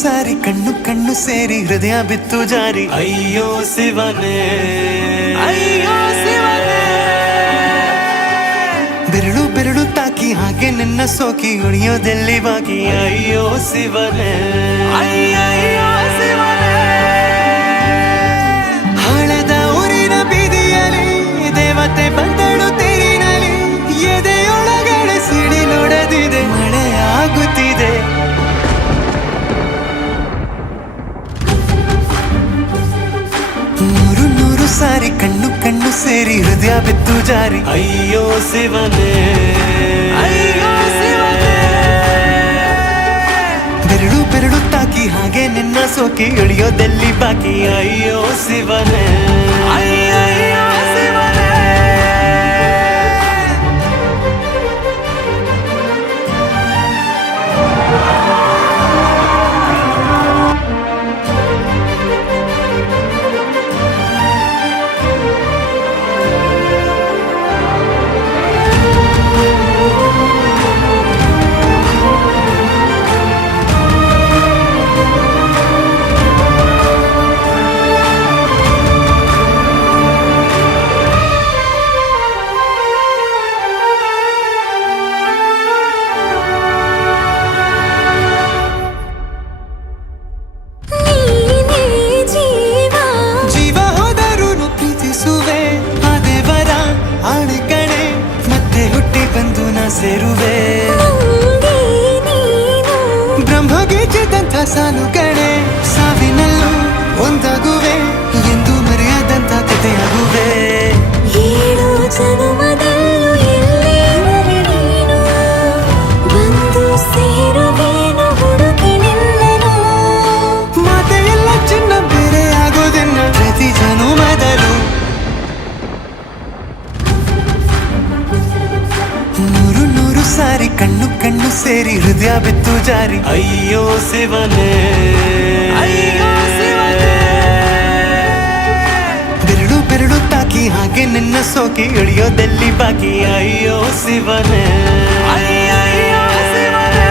ಸಾರಿ ಕಣ್ಣು ಕಣ್ಣು ಸೇರಿ ಹೃದಯ ಬಿತ್ತು ಜಾರಿ ಅಯ್ಯೋ ಶಿವನೇ ಅಯ್ಯೋ ಶಿವನೇ ಬೆರಳು ಬೆರಳು ತಾಕಿ ಹಾಗೆ ನಿನ್ನ ಸೋಕಿ ಉಳಿಯೋದೆಲ್ಲಿ ಬಾಕಿ ಅಯ್ಯೋ ಶಿವನೇ ಅಯ್ಯಯ್ಯೋ ಶಿವನೇ ಹಳದ ಊರಿನ ಬೀದಿಯಲ್ಲಿ ದೇವತೆ ಬಂದಳು ತೇರಿನಲ್ಲಿ ಎದೆಯೊಳಗಡೆ ಸಿಡಿಲೊಡೆದಿದೆ ಮಳೆ ಆಗುತ್ತಿದೆ ನೂರು ನೂರು ಸಾರಿ ಕಣ್ಣು ಕಣ್ಣು ಸೇರಿ ಹೃದಯ ಬಿತ್ತು ಜಾರಿ ಅಯ್ಯೋ ಶಿವನೇ ಅಯ್ಯೋ ಶಿವನೇ ಬೆರಳು ಬೆರಳು ತಾಕಿ ಹಾಗೆ ನಿನ್ನ ಸೋಕಿ ಇಳಿಯೋದೆಲ್ಲಿ ಬಾಕಿ ಅಯ್ಯೋ ಶಿವನೇ ಅಯ್ಯಯ್ಯೋ ಶಿವನೇ ಸೇರುವೆ ಬ್ರಹ್ಮಗೀಚಿದಂಥ ಸಾಲು ಕಣೆ ಸಾವಿನಲ್ಲೂ ಒಂದಾಗುವೆ ಎಂದು ಮರೆಯದಂಥ ಕಥೆಯಾಗುವೆ ಏಳು ಜನುಮದಲ್ಲೂ ಎಲ್ಲೇ ನೀನು ಬಂದು ಸೇರುವೇನು ಹುಡುಕಿ ನಿಲ್ಲನು ಮಾತೆ ಎಲ್ಲ ಚಿನ್ನ ಬೇರೆ ಆಗೋದನ್ನ ಪ್ರತಿ ಜನುಮದಲ್ಲೂ ನೂರು ನೂರು ಸಾರಿ ಕಣ್ಣು ಕಣ್ಣು ಸೇರಿ ಹೃದಯ ಬಿತ್ತು ಜಾರಿ ಅಯ್ಯೋ ಶಿವನೇ ಅಯ್ಯೋ ಶಿವನೇ ಬೆರಳು ಬೆರಳು ತಾಕಿ ಹಾಗೆ ನಿನ್ನ ಸೋಕಿ ಇಳಿಯೋದೆಲ್ಲಿ ಬಾಕಿ ಅಯ್ಯೋ ಶಿವನೇ ಅಯ್ಯಯ್ಯೋ ಶಿವನೇ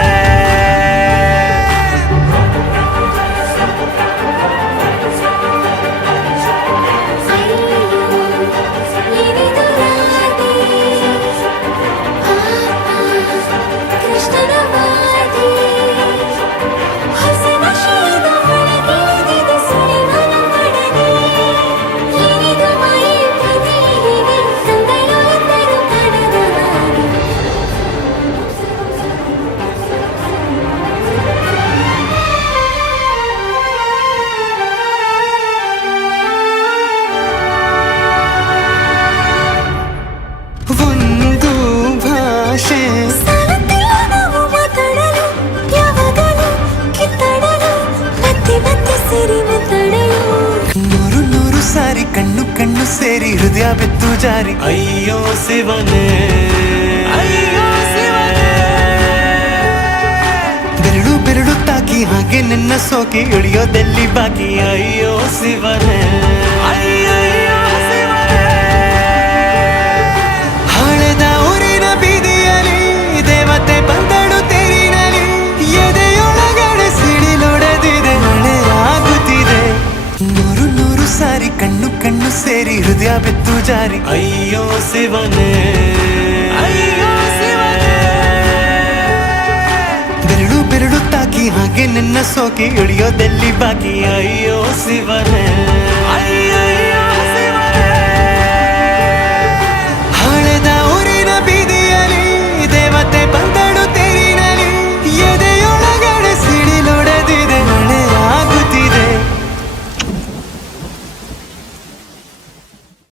ಒಂದು ಭಾಷೆ ನೂರು ನೂರು ಸಾರಿ ಕಣ್ಣು ಕಣ್ಣು ಸೇರಿ ಹೃದಯ ಬಿತ್ತು ಜಾರಿ ಅಯ್ಯೋ ಶಿವನೇ ಅಯ್ಯೋ ಶಿವನೇ ಬೆರಳು ಬೆರಳು ತಾಕಿ ಹಾಗೆ ನಿನ್ನ ಸೋಕಿ ಇಳಿಯೋದೆಲ್ಲಿ ಬಾಕಿ ಅಯ್ಯೋ ಶಿವನೇ ಅಯ್ಯಯ್ಯೋ ಶಿವನೇ ಹಳೆದ ಊರಿನ ಬೀದಿಯಲ್ಲಿ ದೇವತೆ ಬಂದಳು ತೇರಿನಲ್ಲಿ ಎದೆಯೊಳಗಡೆ ಸಿಡಿಲೊಡೆದಿದೆ ಮಳೆ ಆಗುತ್ತಿದೆ ನೂರು ನೂರು ಸಾರಿ ಕಣ್ಣು ಕಣ್ಣು ಸೇರಿ ಹೃದಯ ಬಿತ್ತು ಜಾರಿ ಅಯ್ಯೋ ಶಿವನೇ ಅಯ್ಯೋ ಶಿವನೇ ಬೆರಳು ಬೆರಳು ತಾಕಿ ಹಾಗೆ ನಿನ್ನ ಸೋಕಿ ಇಳಿಯೋದೆಲ್ಲಿ ಬಾಕಿ ಅಯ್ಯೋ ಶಿವನೇ